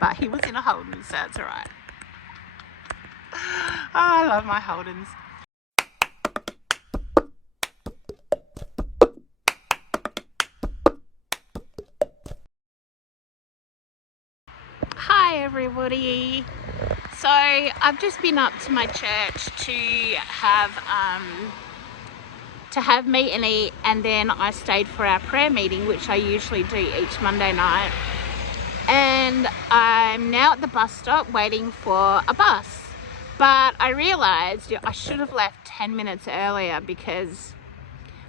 but he was in a Holden, so it's all right. Oh, I love my Holdens. Hi everybody. So I've just been up to my church to have meet and eat, and then I stayed for our prayer meeting, which I usually do each Monday night. And I'm now at the bus stop waiting for a bus. But I realised I should have left 10 minutes earlier because,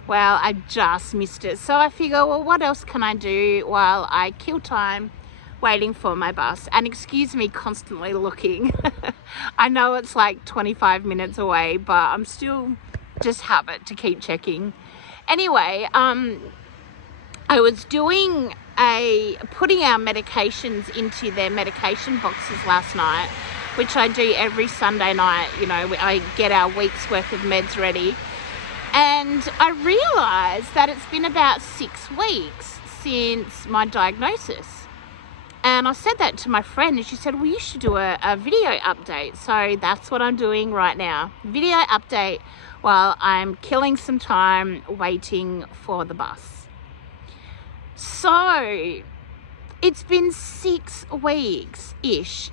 well, I just missed it. So I figure, well, what else can I do while I kill time waiting for my bus? And excuse me constantly looking. I know it's like 25 minutes away, but I'm still just habit to keep checking. Anyway, I was putting our medications into their medication boxes last night, which I do every Sunday night. You know, I get our week's worth of meds ready. And I realised that it's been about 6 weeks since my diagnosis. And I said that to my friend, and she said, well, you should do a video update. So that's what I'm doing right now. Video update while I'm killing some time waiting for the bus. So it's been 6 weeks-ish,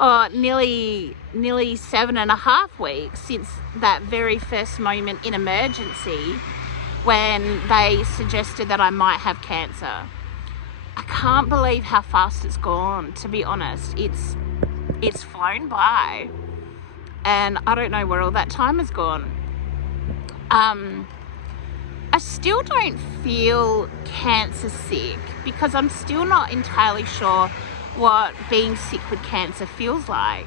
or nearly 7.5 weeks since that very first moment in emergency when they suggested that I might have cancer. I can't believe how fast it's gone, to be honest. It's flown by, and I don't know where all that time has gone. I still don't feel cancer sick because I'm still not entirely sure what being sick with cancer feels like.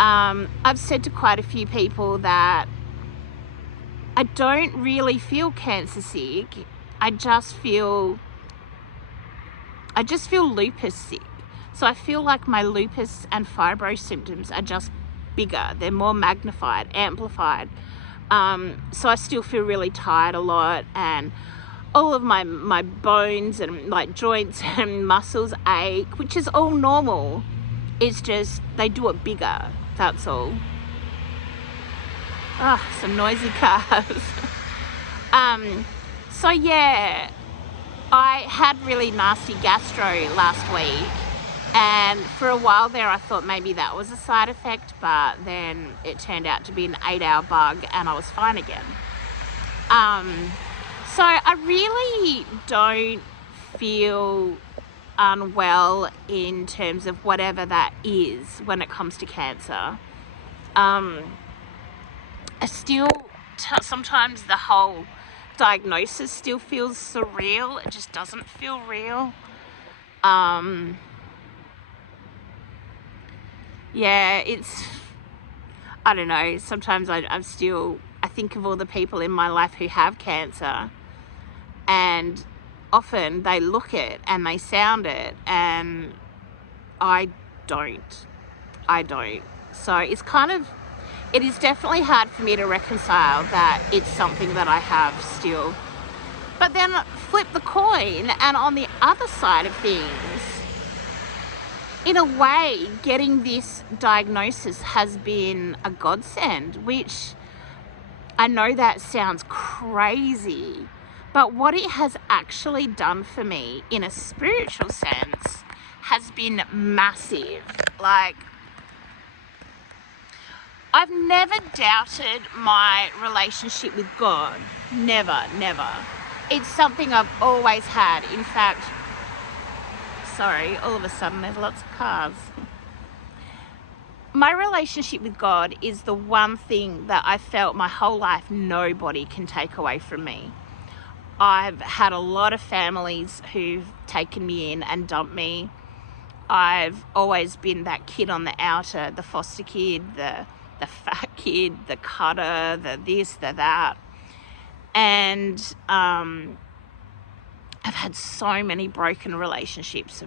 I've said to quite a few people that I don't really feel cancer sick. I just feel lupus sick. So I feel like my lupus and fibro symptoms are just bigger. They're more magnified, amplified. So I still feel really tired a lot, and all of my bones and like joints and muscles ache, which is all normal. It's just they do it bigger, that's all. Ah, some noisy cars. So yeah, I had really nasty gastro last week, and for a while there I thought maybe that was a side effect, but then it turned out to be an 8-hour bug and I was fine again. So I really don't feel unwell in terms of whatever that is when it comes to cancer. I still, sometimes the whole diagnosis still feels surreal. It just doesn't feel real. Yeah, it's, I don't know, sometimes I think of all the people in my life who have cancer, and often they look it and they sound it, and I don't. So it is definitely hard for me to reconcile that it's something that I have still. But then flip the coin, and on the other side of things, in a way, getting this diagnosis has been a godsend, which I know that sounds crazy, but what it has actually done for me in a spiritual sense has been massive. Like, I've never doubted my relationship with God. Never. It's something I've always had. In fact, sorry, all of a sudden there's lots of cars. My relationship with God is the one thing that I felt my whole life nobody can take away from me. I've had a lot of families who've taken me in and dumped me. I've always been that kid on the outer, the foster kid, the fat kid, the cutter, the this, the that. And I've had so many broken relationships.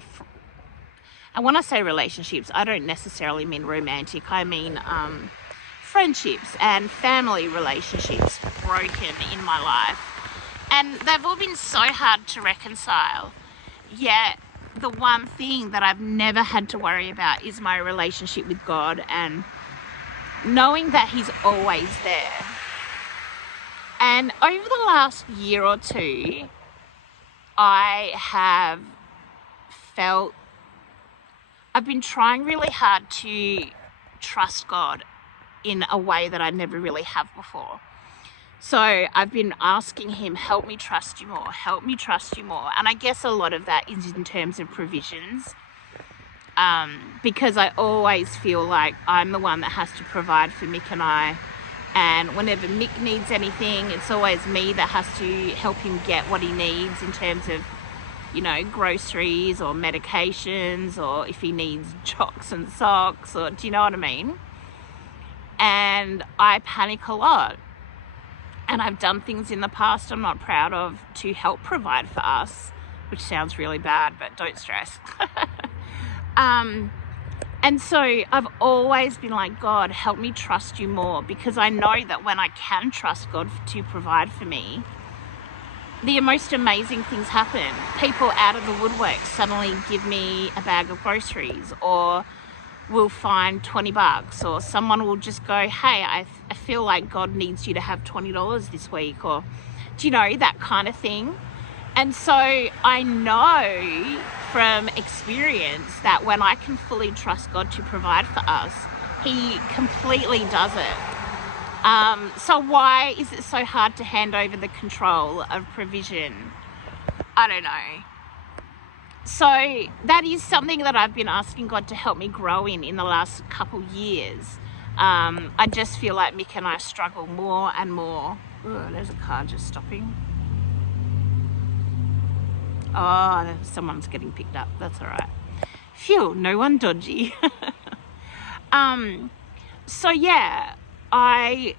And when I say relationships, I don't necessarily mean romantic. I mean friendships and family relationships broken in my life. And they've all been so hard to reconcile. Yet the one thing that I've never had to worry about is my relationship with God, and knowing that he's always there. And over the last year or two, I have felt I've been trying really hard to trust God in a way that I never really have before. So I've been asking him, help me trust you more, help me trust you more. And I guess a lot of that is in terms of provisions, because I always feel like I'm the one that has to provide for Mick and I. And whenever Mick needs anything, it's always me that has to help him get what he needs in terms of, you know, groceries or medications, or if he needs jocks and socks, or do you know what I mean? And I panic a lot. And I've done things in the past I'm not proud of to help provide for us, which sounds really bad, but don't stress. And so I've always been like, God, help me trust you more, because I know that when I can trust God to provide for me, the most amazing things happen. People out of the woodwork suddenly give me a bag of groceries, or will find $20, or someone will just go, hey, I feel like God needs you to have $20 this week, or do you know, that kind of thing. And so I know from experience that when I can fully trust God to provide for us, he completely does it. So why is it so hard to hand over the control of provision? I don't know. So that is something that I've been asking God to help me grow in the last couple years. I just feel like Mick and I struggle more and more. Ooh, there's a car just stopping. Oh, someone's getting picked up. That's all right. Phew, no one dodgy. So yeah, I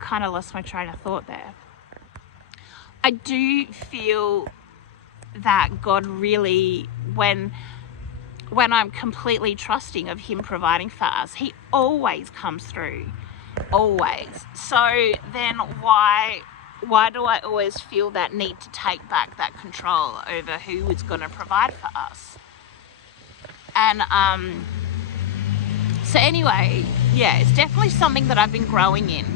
kind of lost my train of thought there. I do feel that God really, when I'm completely trusting of him providing for us, he always comes through, always. So then why do I always feel that need to take back that control over who is going to provide for us? And so anyway, yeah, it's definitely something that I've been growing in.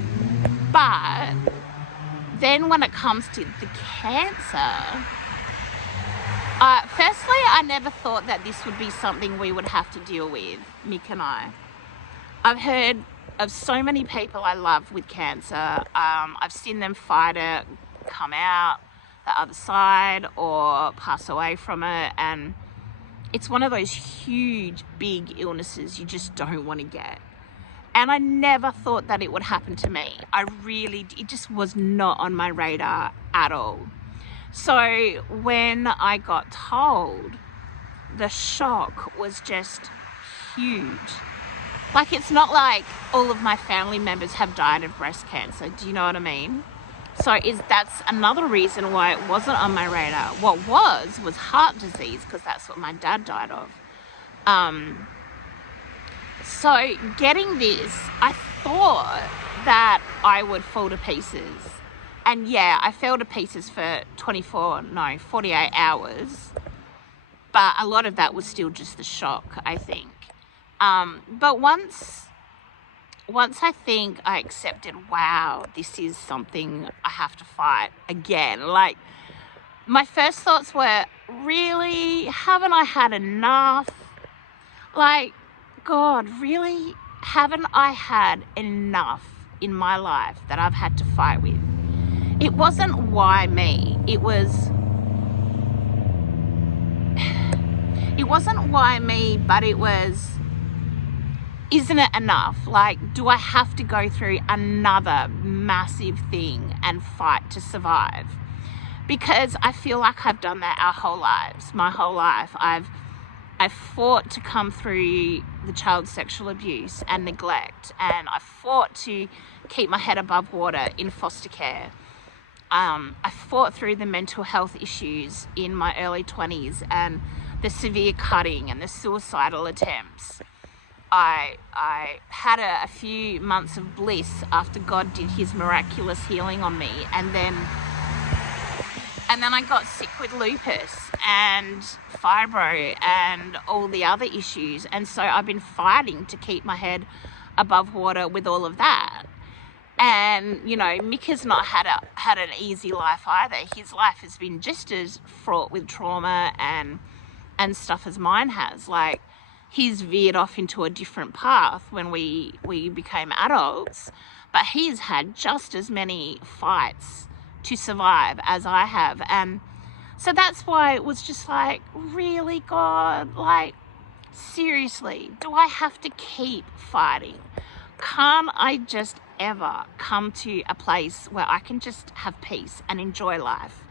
But then when it comes to the cancer, firstly, I never thought that this would be something we would have to deal with, Mick and I. I've heard of so many people I love with cancer. I've seen them fight it, come out the other side, or pass away from it. And it's one of those huge, big illnesses you just don't want to get. And I never thought that it would happen to me. It just was not on my radar at all. So when I got told, the shock was just huge. Like, it's not like all of my family members have died of breast cancer. Do you know what I mean? So that's another reason why it wasn't on my radar. What was heart disease, because that's what my dad died of. So getting this, I thought that I would fall to pieces. And yeah, I fell to pieces for 48 hours. But a lot of that was still just the shock, I think. But once I think I accepted, wow, this is something I have to fight again. Like, my first thoughts were, really? Haven't I had enough? Like, God, really? Haven't I had enough in my life that I've had to fight with? It wasn't why me. It wasn't why me, but it was, isn't it enough? Like, do I have to go through another massive thing and fight to survive? Because I feel like I've done that our whole lives. My whole life, I've fought to come through the child sexual abuse and neglect, and I fought to keep my head above water in foster care. I fought through the mental health issues in my early 20s and the severe cutting and the suicidal attempts. I had a few months of bliss after God did his miraculous healing on me, and And then I got sick with lupus and fibro and all the other issues. And so I've been fighting to keep my head above water with all of that. And, you know, Mick has not had an easy life either. His life has been just as fraught with trauma and stuff as mine has. Like, he's veered off into a different path when we became adults, but he's had just as many fights to survive as I have. And so that's why it was just like, really, God, like, seriously, do I have to keep fighting? Can't I just ever come to a place where I can just have peace and enjoy life?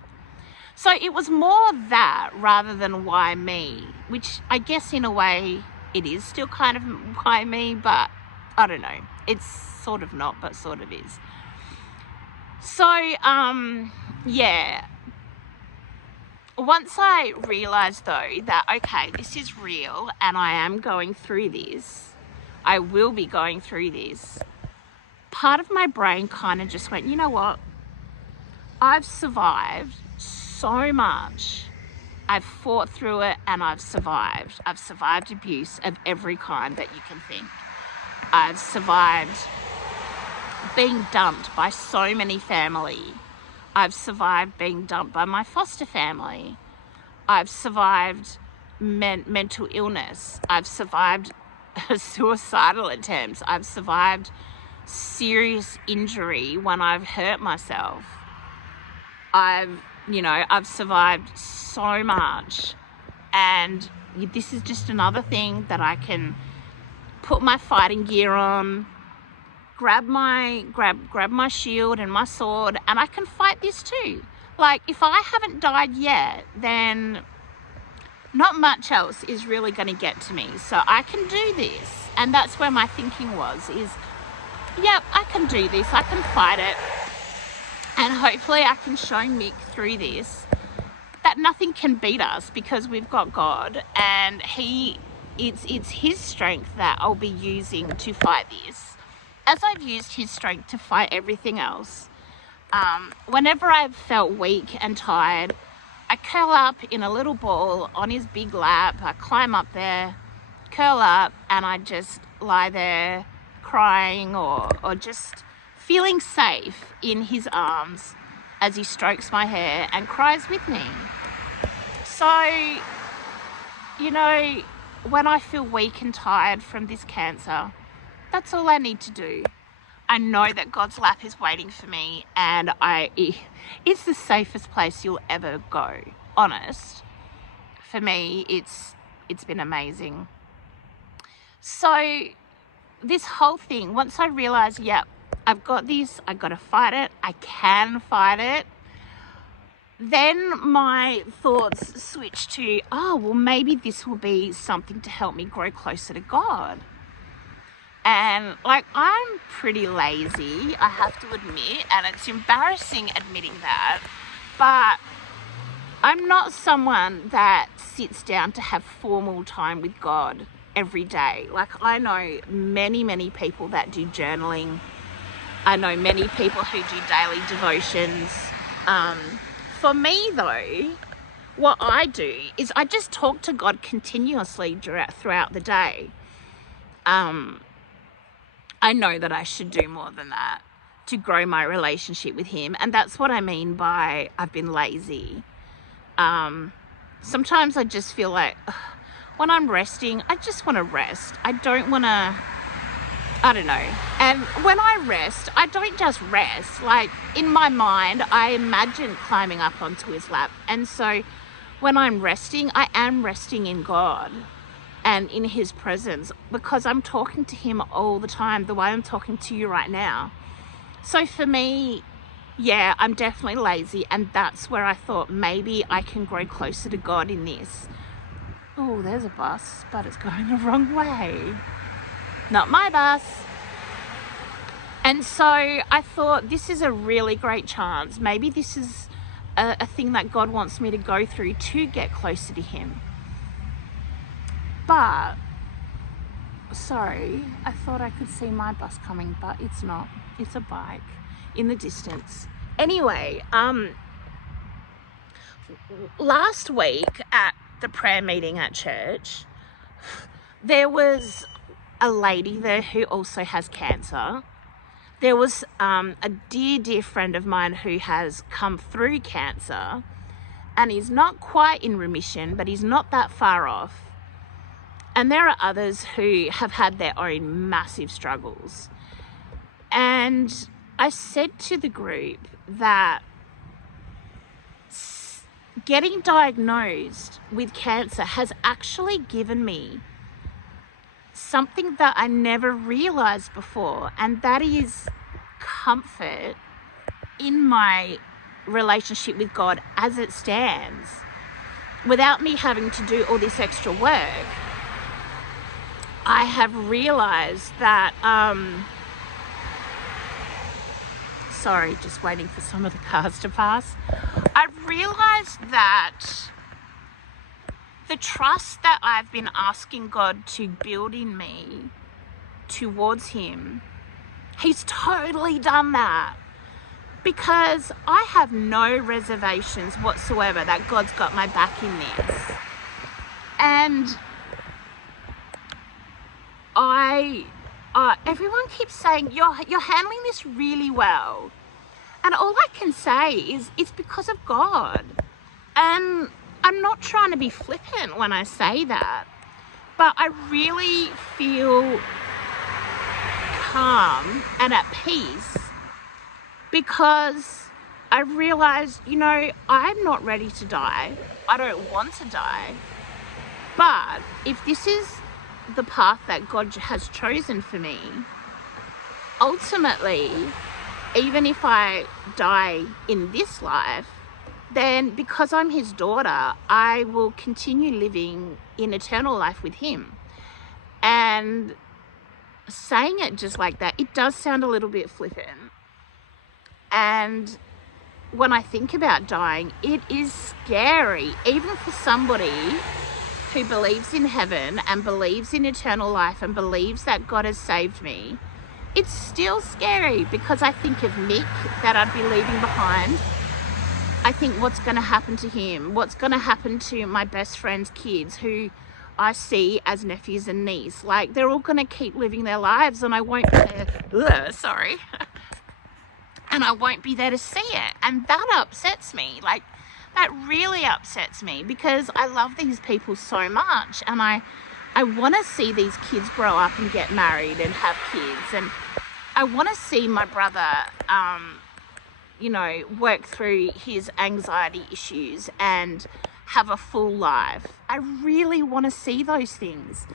So it was more that rather than why me, which I guess in a way it is still kind of why me, but I don't know. It's sort of not, but sort of is. So, yeah. Once I realized though that, okay, this is real and I am going through this, I will be going through this, part of my brain kind of just went, you know what? I've survived so much. I've fought through it and I've survived. I've survived abuse of every kind that you can think. I've survived being dumped by so many family. I've survived being dumped by my foster family. I've survived mental illness. I've survived suicidal attempts. I've survived serious injury when I've hurt myself. I've survived so much, and this is just another thing that I can put my fighting gear on, grab my shield and my sword, and I can fight this too. Like, if I haven't died yet, then not much else is really going to get to me. So I can do this. And that's where my thinking was, is, yep, I can do this. I can fight it. And hopefully I can show Mick through this that nothing can beat us because we've got God, and it's his strength that I'll be using to fight this, as I've used his strength to fight everything else. Whenever I've felt weak and tired, I curl up in a little ball on his big lap. I climb up there, curl up, and I just lie there crying or just feeling safe in his arms as he strokes my hair and cries with me. So, you know, when I feel weak and tired from this cancer, that's all I need to do. I know that God's lap is waiting for me, and it's the safest place you'll ever go. Honest, for me, it's been amazing. So this whole thing, once I realized, yep, I've got this, I got to fight it, I can fight it, then my thoughts switched to, oh, well, maybe this will be something to help me grow closer to God. And like, I'm pretty lazy, I have to admit, and it's embarrassing admitting that, but I'm not someone that sits down to have formal time with God every day. Like, I know many people that do journaling. I know many people who do daily devotions. For me though, what I do is I just talk to God continuously throughout the day. I know that I should do more than that to grow my relationship with him. And that's what I mean by I've been lazy. Sometimes I just feel like when I'm resting, I just want to rest. I don't want to, I don't know. And when I rest, I don't just rest. Like, in my mind, I imagine climbing up onto his lap. And so when I'm resting, I am resting in God and in his presence, because I'm talking to him all the time, the way I'm talking to you right now. So for me, yeah, I'm definitely lazy, and that's where I thought maybe I can grow closer to God in this. Oh, there's a bus, but it's going the wrong way. Not my bus. And so I thought, this is a really great chance. Maybe this is a thing that God wants me to go through to get closer to him. But, sorry, I thought I could see my bus coming, but it's not. It's a bike in the distance. Anyway, last week at the prayer meeting at church, there was a lady there who also has cancer. There was a dear friend of mine who has come through cancer and is not quite in remission, but he's not that far off. And there are others who have had their own massive struggles. And I said to the group that getting diagnosed with cancer has actually given me something that I never realized before, and that is comfort in my relationship with God as it stands, without me having to do all this extra work. I have realized that sorry, just waiting for some of the cars to pass. I've realized that the trust that I've been asking God to build in me towards him, he's totally done that, because I have no reservations whatsoever that God's got my back in this. And everyone keeps saying, you're handling this really well. And all I can say is it's because of God. And I'm not trying to be flippant when I say that, but I really feel calm and at peace, because I realized, I'm not ready to die. I don't want to die. But if this is the path that God has chosen for me, ultimately, even if I die in this life, then because I'm his daughter, I will continue living in eternal life with him. And saying it just like that, it does sound a little bit flippant. And when I think about dying, it is scary, even for somebody who believes in heaven and believes in eternal life and believes that God has saved me. It's still scary, because I think of Mick that I'd be leaving behind. I think what's going to happen to him, what's going to happen to my best friend's kids who I see as nephews and niece. Like, they're all going to keep living their lives and I won't be there. Sorry. And I won't be there to see it. And that upsets me. Like, that really upsets me, because I love these people so much, and I want to see these kids grow up and get married and have kids, and I want to see my brother, work through his anxiety issues and have a full life. I really want to see those things.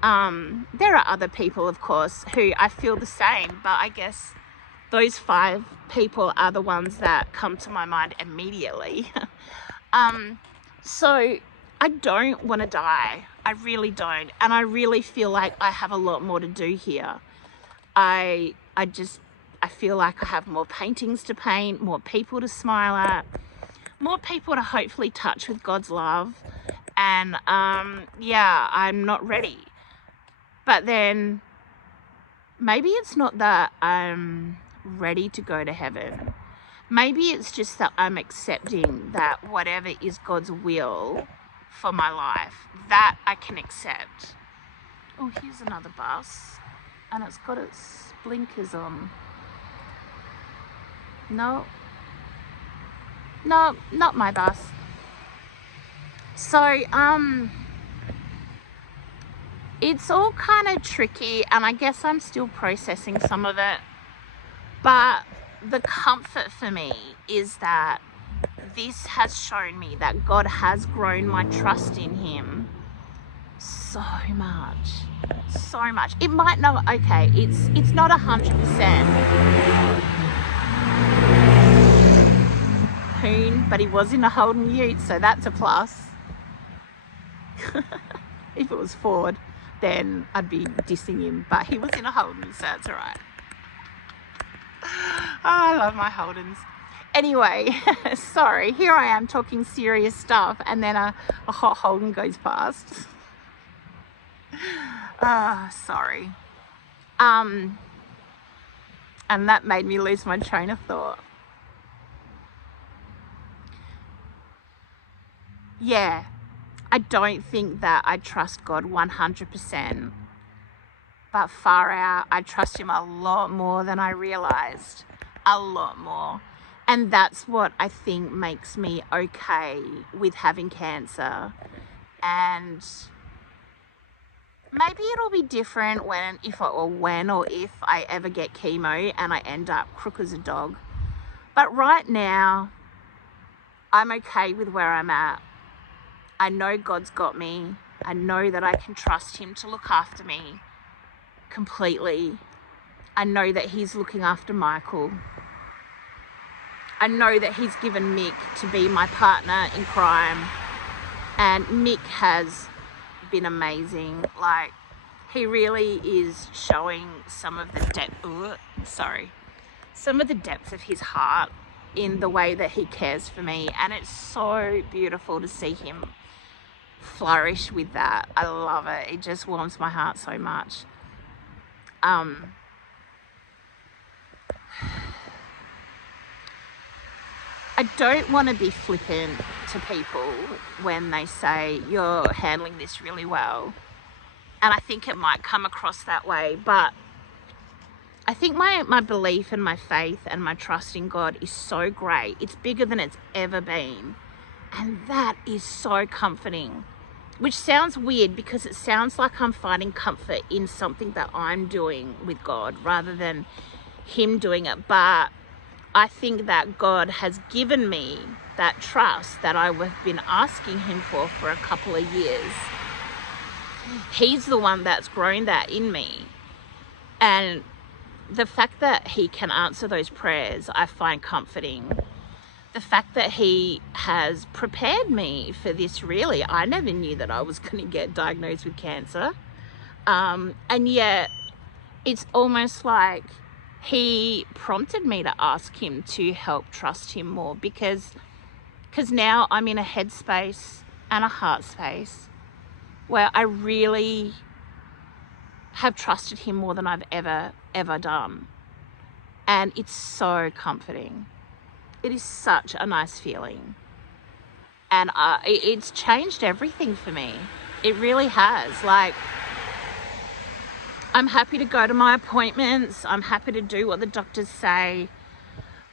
There are other people, of course, who I feel the same, but I guess those 5 people are the ones that come to my mind immediately. So I don't want to die. I really don't. And I really feel like I have a lot more to do here. I feel like I have more paintings to paint, more people to smile at, more people to hopefully touch with God's love. And I'm not ready. But then maybe it's not that I'm ready to go to heaven. Maybe it's just that I'm accepting that whatever is God's will for my life, that I can accept. Oh, here's another bus, and it's got its blinkers on. No, not my bus. So, it's all kind of tricky, and I guess I'm still processing some of it. But the comfort for me is that this has shown me that God has grown my trust in him so much. It might not, okay, it's not 100% Hoon, but he was in a Holden Ute, so that's a plus. If it was Ford, then I'd be dissing him, but he was in a Holden, so that's all right. Oh, I love my Holdens. Anyway, sorry, here I am talking serious stuff, and then a hot Holden goes past. Sorry. And that made me lose my train of thought. yeah, I don't think that I trust God 100%, but far out, I trust him a lot more than I realized. A lot more. And that's what I think makes me okay with having cancer. And maybe it'll be different when or if I ever get chemo and I end up crook as a dog. But right now, I'm okay with where I'm at. I know God's got me. I know that I can trust him to look after me completely. I know that he's looking after Michael. I know that he's given Mick to be my partner in crime. And Mick has been amazing. Like, he really is showing some of the depth of his heart in the way that he cares for me. And it's so beautiful to see him flourish with that. I love it. It just warms my heart so much. I don't want to be flippant to people when they say you're handling this really well. And I think it might come across that way, but I think my belief and my faith and my trust in God is so great. It's bigger than it's ever been. And that is so comforting, which sounds weird because it sounds like I'm finding comfort in something that I'm doing with God rather than him doing it. But I think that God has given me that trust that I have been asking him for a couple of years. He's the one that's grown that in me. And the fact that he can answer those prayers, I find comforting. The fact that he has prepared me for this, really. I never knew that I was going to get diagnosed with cancer. And yet it's almost like he prompted me to ask him to help trust him more because now I'm in a headspace and a heart space where I really have trusted him more than I've ever done. And it's so comforting. It is such a nice feeling. And it's changed everything for me. It really has. Like, I'm happy to go to my appointments. I'm happy to do what the doctors say.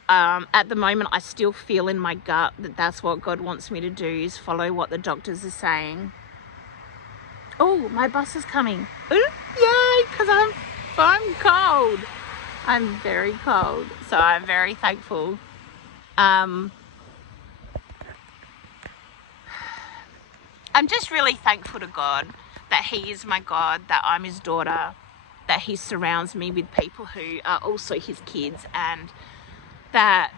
At the moment, I still feel in my gut that that's what God wants me to do, is follow what the doctors are saying. Oh, my bus is coming. Ooh, yay, because I'm cold. I'm very cold. So I'm very thankful. I'm just really thankful to God that he is my God, that I'm his daughter, that he surrounds me with people who are also his kids, and that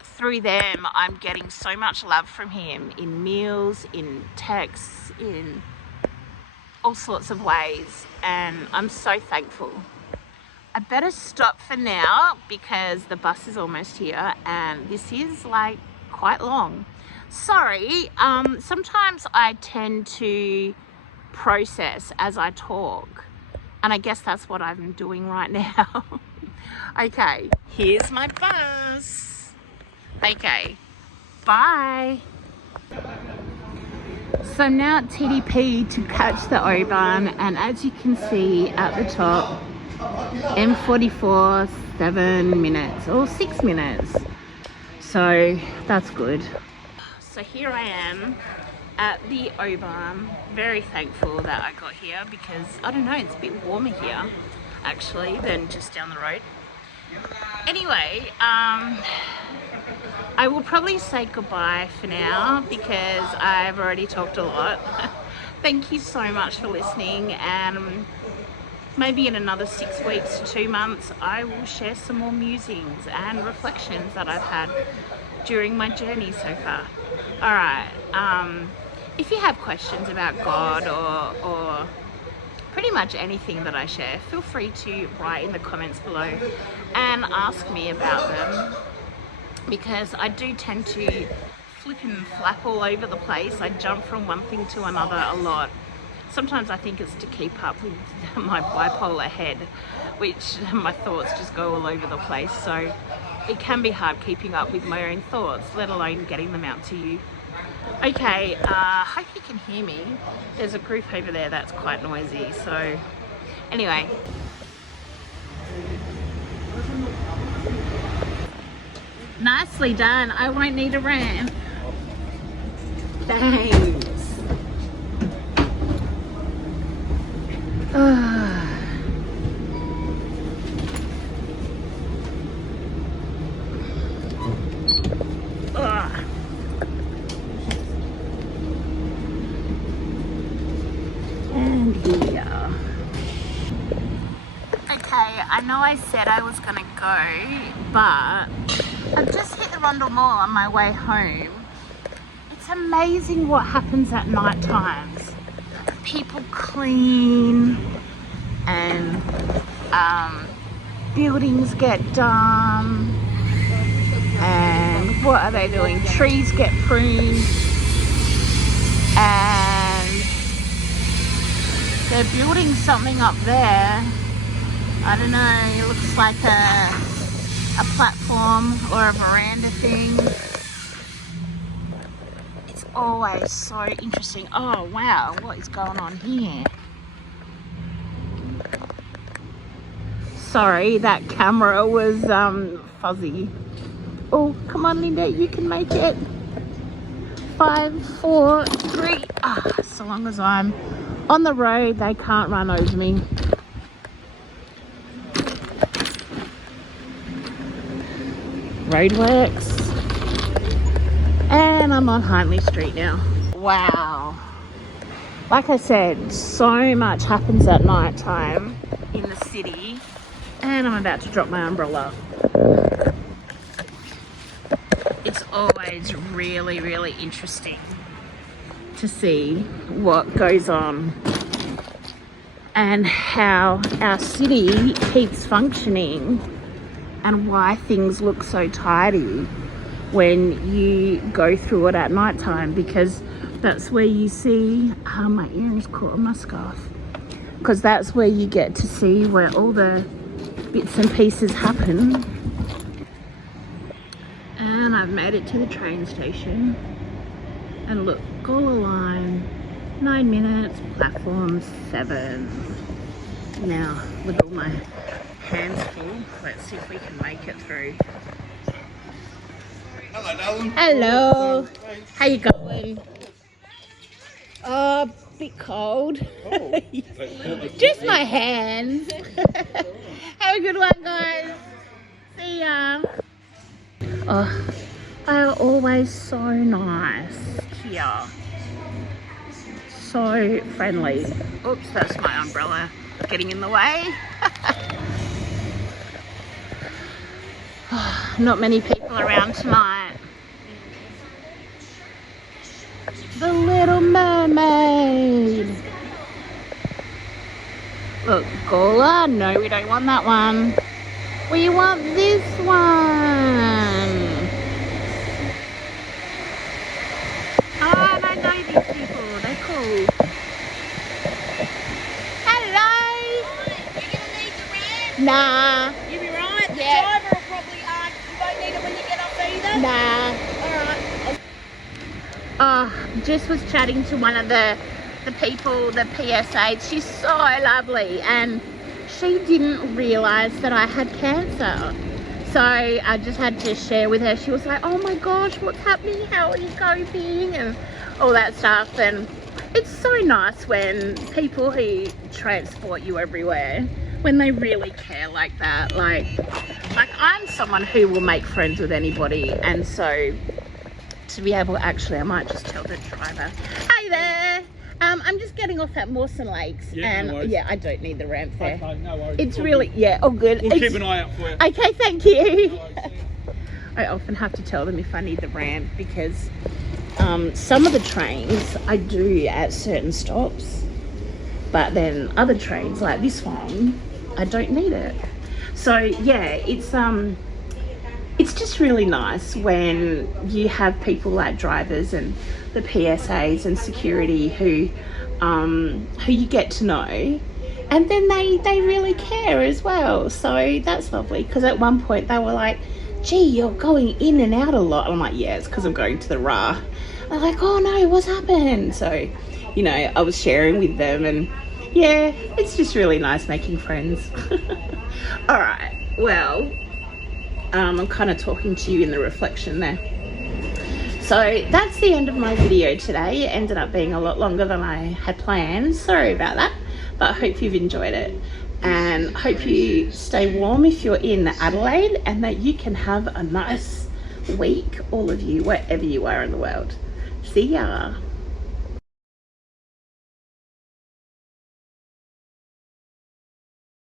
through them I'm getting so much love from him in meals, in texts, in all sorts of ways, and I'm so thankful. I better stop for now because the bus is almost here and this is like quite long. Sorry, sometimes I tend to process as I talk, and I guess that's what I'm doing right now. Okay, here's my bus. Okay, bye. So I'm now at TDP to catch the O-Bahn, and as you can see at the top, M44, 7 minutes or 6 minutes. So that's good. So here I am at the O-Bahn. Very thankful that I got here because, I don't know, it's a bit warmer here actually than just down the road. Anyway, I will probably say goodbye for now because I've already talked a lot. Thank you so much for listening, and maybe in another 6 weeks to 2 months I will share some more musings and reflections that I've had during my journey so far. Alright, if you have questions about God or pretty much anything that I share, feel free to write in the comments below and ask me about them, because I do tend to flip and flap all over the place. I jump from one thing to another a lot. Sometimes I think it's to keep up with my bipolar head, which my thoughts just go all over the place. So it can be hard keeping up with my own thoughts, let alone getting them out to you. Okay, hope you can hear me. There's a group over there that's quite noisy, so anyway. Nicely done. I won't need a ramp. Thanks. And here. Okay, I know I said I was gonna go, but I've just hit the Rundle Mall on my way home. It's amazing what happens at night times. People clean and buildings get done, and what are they doing? Trees get pruned, and they're building something up there. I don't know, it looks like a platform or a veranda thing. It's always so interesting. Oh wow, what is going on here? Sorry, that camera was fuzzy. Oh, come on Linda, you can make it. 5, 4, 3. So long as I'm on the road, they can't run over me. Roadworks. And I'm on Hindley Street now. Wow. Like I said, so much happens at night time in the city. And I'm about to drop my umbrella. It's always really, really interesting to see what goes on and how our city keeps functioning and why things look so tidy when you go through it at night time, because that's where you see my earrings caught on my scarf, because that's where you get to see where all the bits and pieces happen. And I've made it to the train station, and look, Gawler line 9 minutes, platform 7. Now with all my hands full, let's see if we can make it through. Hello, darling. Hello. How you going? Oh, a bit cold. Oh. Just my hands. Have a good one, guys. See ya. Oh, they're always so nice here. So friendly. Oops, that's my umbrella getting in the way. Not many people around tonight. The Little Mermaid. Look, Gawler, no, we don't want that one. We want this one. Oh, and I know these people. They're cool. Hello. You're gonna need the ramp? Nah. You'll be right. The Yeah. driver will probably you won't need it when you get off either. Nah. Alright. Oh, just was chatting to one of the people, the PSAs. She's so lovely, and she didn't realise that I had cancer. So I just had to share with her. She was like, oh my gosh, what's happening? How are you coping? And all that stuff. And it's so nice when people who transport you everywhere, when they really care like that. Like I'm someone who will make friends with anybody, and so to be able, actually I might just tell the driver, hey there, I'm just getting off at Mawson Lakes, Yeah, and no worries. yeah, I don't need the ramp there. Okay, no worries. It's really, yeah, all good. We'll keep an eye out for you. Okay, thank you. No worries, see you. I often have to tell them if I need the ramp, because some of the trains I do at certain stops, but then other trains like this one, I don't need it. So yeah, it's just really nice when you have people like drivers and the PSAs and security who you get to know, and then they really care as well. So that's lovely, because at one point they were like, gee, you're going in and out a lot. I'm like, yeah, it's because I'm going to the RA. They're like, oh no, what's happened? So, you know, I was sharing with them, and yeah, it's just really nice making friends. All right, well, I'm kind of talking to you in the reflection there. So that's the end of my video today. It ended up being a lot longer than I had planned. Sorry about that, but I hope you've enjoyed it, and hope you stay warm if you're in Adelaide, and that you can have a nice week, all of you, wherever you are in the world. See ya.